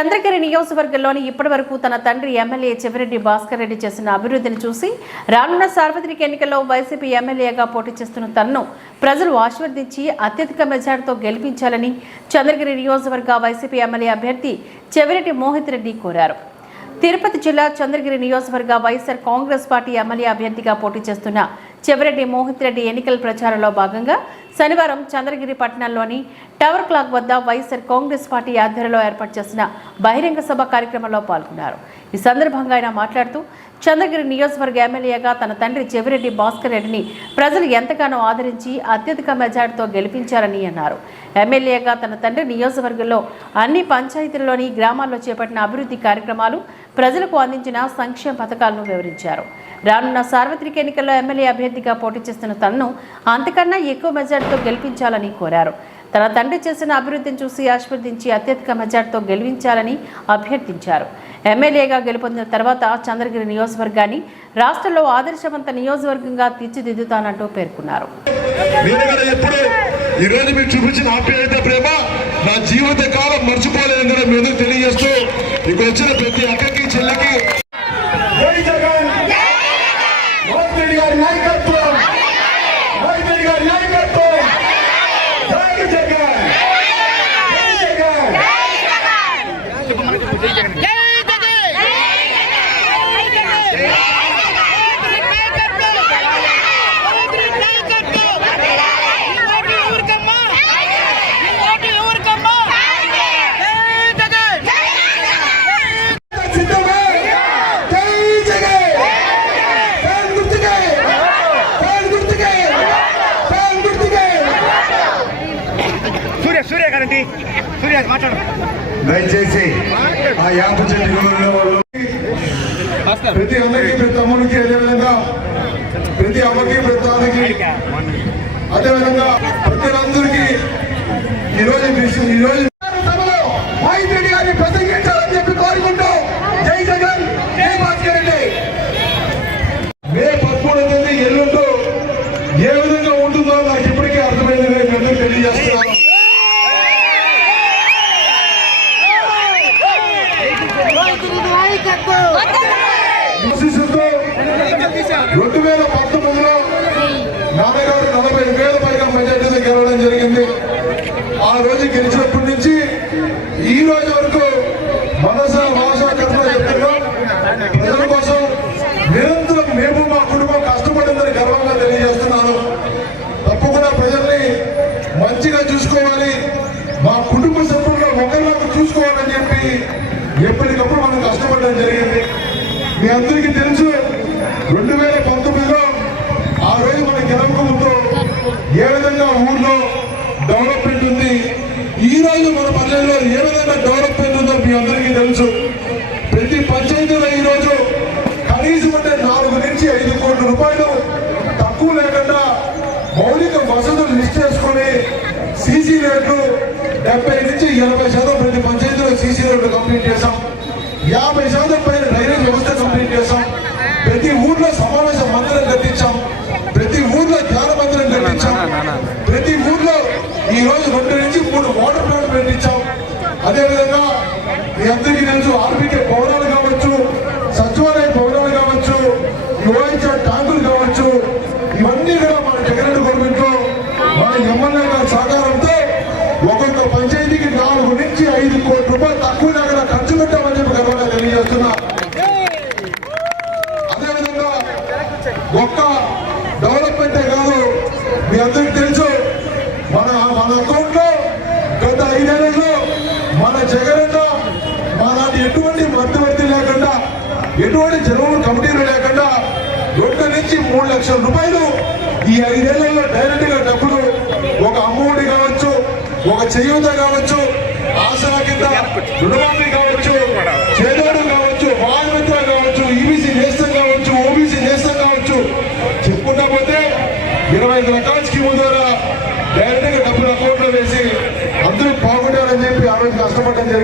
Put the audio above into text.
చంద్రగిరి నియోజకవర్గంలోని ఇప్పటి వరకు తన తండ్రి ఎమ్మెల్యే చెవిరెడ్డి భాస్కర్ రెడ్డి చేసిన అభివృద్ధిని చూసి రానున్న సార్వత్రిక ఎన్నికల్లో వైసీపీ ఎమ్మెల్యేగా పోటీ చేస్తున్న తనను ప్రజలు ఆశీర్వదించి అత్యధిక మెజార్టీతో గెలిపించాలని చంద్రగిరి నియోజకవర్గ వైసీపీ ఎమ్మెల్యే అభ్యర్థి చెవిరెడ్డి మోహిత్ రెడ్డి కోరారు. తిరుపతి జిల్లా చంద్రగిరి నియోజకవర్గ వైఎస్ఆర్ కాంగ్రెస్ పార్టీ ఎమ్మెల్యే అభ్యర్థిగా పోటీ చేస్తున్న చెవిరెడ్డి మోహిత్ రెడ్డి ఎన్నికల ప్రచారంలో భాగంగా శనివారం చంద్రగిరి పట్టణంలోని టవర్ క్లాక్ వద్ద వైఎస్ఆర్ కాంగ్రెస్ పార్టీ ఆధ్వర్యంలో ఏర్పాటు చేసిన బహిరంగ సభ కార్యక్రమంలో పాల్గొన్నారు. ఈ సందర్భంగా ఆయన మాట్లాడుతూ చంద్రగిరి నియోజకవర్గ ఎమ్మెల్యేగా తన తండ్రి చెవిరెడ్డి భాస్కర్ రెడ్డిని ప్రజలు ఎంతగానో ఆదరించి అత్యధిక మెజార్టీతో గెలిపించారని అన్నారు. ఎమ్మెల్యేగా తన తండ్రి నియోజకవర్గంలో అన్ని పంచాయతీల్లోని గ్రామాల్లో చేపట్టిన అభివృద్ధి కార్యక్రమాలు ప్రజలకు అందించిన సంక్షేమ పథకాలను వివరించారు. రానున్న సార్వత్రిక ఎన్నికల్లో ఎమ్మెల్యే అభ్యర్థిగా పోటీ చేస్తున్న తనను అంతకన్నా ఎక్కువ మెజార్టీతో గెలిపించాలని కోరారు. తన తండ్రి చేసిన అభివృద్ధిని చూసి ఆశీర్వదించి అత్యధిక మెజార్టీతో గెలిపించాలని అభ్యర్థించారు. ఎమ్మెల్యేగా గెలుపొందిన తర్వాత చంద్రగిరి నియోజకవర్గాన్ని రాష్ట్రంలో ఆదర్శవంత నియోజకవర్గంగా తీర్చిదిద్దుతానంటూ పేర్కొన్నారు. మీరు చూపించిన ఆప్యాయత ప్రేమ నా జీవిత కాలం మర్చిపోలేదని మీరు తెలియజేస్తూ ఇక్కడ వచ్చిన ప్రతి అక్కకి చెల్లెకి జై జగన్ మోహన్ రెడ్డి గారి నాయకత్వం మోహన్ రెడ్డి గారి నాయకత్వం జై జగన్ జై జగన్ సిద్ధమే జై జగన్ ఫ్యాన్ గుర్తుకే ఫ్యాన్ గుర్తుకే ఫ్యాన్ గుర్తుకే సూర్య గారండి. సూర్య మాట్లాడు. దయచేసి ఆ యాప చెట్టు ప్రతి అన్నకి ప్రతి తమ్ముడికి అదేవిధంగా ప్రతి అమ్మకి ప్రతి తాతకి అదేవిధంగా ప్రతి అందరికీ ఈరోజు ఈరోజు సభలో మహేంద్ర రెడ్డి గారిని ప్రసంగించాలని చెప్పి కోరుకుంటూ జై జగన్ జై భాస్కర్ రెడ్డి. మే పదమూడవ తేదీ ఎల్లుంటూ ఏ రెండు వేల పంతొమ్మిదిలో నాన్నగారు నలభై వేల పైగా మెజార్టీతో గెలవడం జరిగింది. ఆ రోజు గెలిచినప్పటి నుంచి ఈ రోజు వరకు మనస భాష కర్మ ప్రజల కోసం నిరంతరం మేము మా కుటుంబం కష్టపడిందని గర్వంగా తెలియజేస్తున్నాను. తప్పకుండా ప్రజల్ని మంచిగా చూసుకోవాలి. మా కుటుంబ సభ్యుల్లో ఒకరినొకరు చూసుకోవాలని చెప్పి ఎప్పటికప్పుడు మనం కష్టపడడం జరిగింది. మీ అందరికీ తెలుసు రెండు వేల పంతొమ్మిదిలో ఆ రోజు మన గెలవకముందు ఏ విధంగా ఊళ్ళో డెవలప్మెంట్ ఉంది ఈ రోజు మన పల్లెల్లో ఏ విధంగా డెవలప్మెంట్ ఉందో మీ అందరికీ తెలుసు. ప్రతి పంచాయతీలో ఈ రోజు కనీసం అంటే నాలుగు నుంచి ఐదు కోట్ల రూపాయలు తక్కువ లేకుండా మౌలిక వసతులు లిస్ట్ చేసుకొని సీసీ రేట్లు డెబ్బై నుంచి ఎనభై శాతం అదేవిధంగా మీ అందరికీ తెలుసు ఆర్బీకే భవనాలు కావచ్చు సచివాలయ భవనాలు కావచ్చు యువైచర్ ట్యాంకులు కావచ్చు ఇవన్నీ కూడా మన జగన్ గవర్నమెంట్లో మన ఎమ్మెల్యే గారి సహకారంతో ఒక్కొక్క పంచాయతీకి నాలుగు నుంచి ఐదు కోట్ల రూపాయలు తక్కువ లేకుండా ఖర్చు పెట్టామని చెప్పి గర్వంగా తెలియజేస్తున్నా. అదేవిధంగా ఒక్క డెవలప్మెంటే కాదు మీ అందరికీ తెలుసు మన మన అకౌంట్లో గత ఐదేళ్ళలో మన జగనన్న మాలాంటి ఎటువంటి మధ్యవర్తి లేకుండా ఎటువంటి జనరల్ కమిటీలు లేకుండా రెండు నుంచి మూడు లక్షల రూపాయలు ఈ ఐదేళ్ళలో డైరెక్ట్గా డబ్బులు ఒక అమ్మఒడి కావచ్చు ఒక చేయూత కావచ్చు ఆసరా కింద రుణమాఫీ కావచ్చు చేదోడు కావచ్చు వాయుమిత్ర కావచ్చు ఈబీసీ నేస్తం కావచ్చు ఓబీసీ నేస్తం కావచ్చు చెప్పుకుంటా పోతే ఇరవై ఐదు రకాల స్కీముల ద్వారా డైరెక్ట్గా డబ్బులు అకౌంట్లో వేసి అందరూ బాగుండాలని చెప్పి ఆ రోజు కష్టపడడం జరిగింది.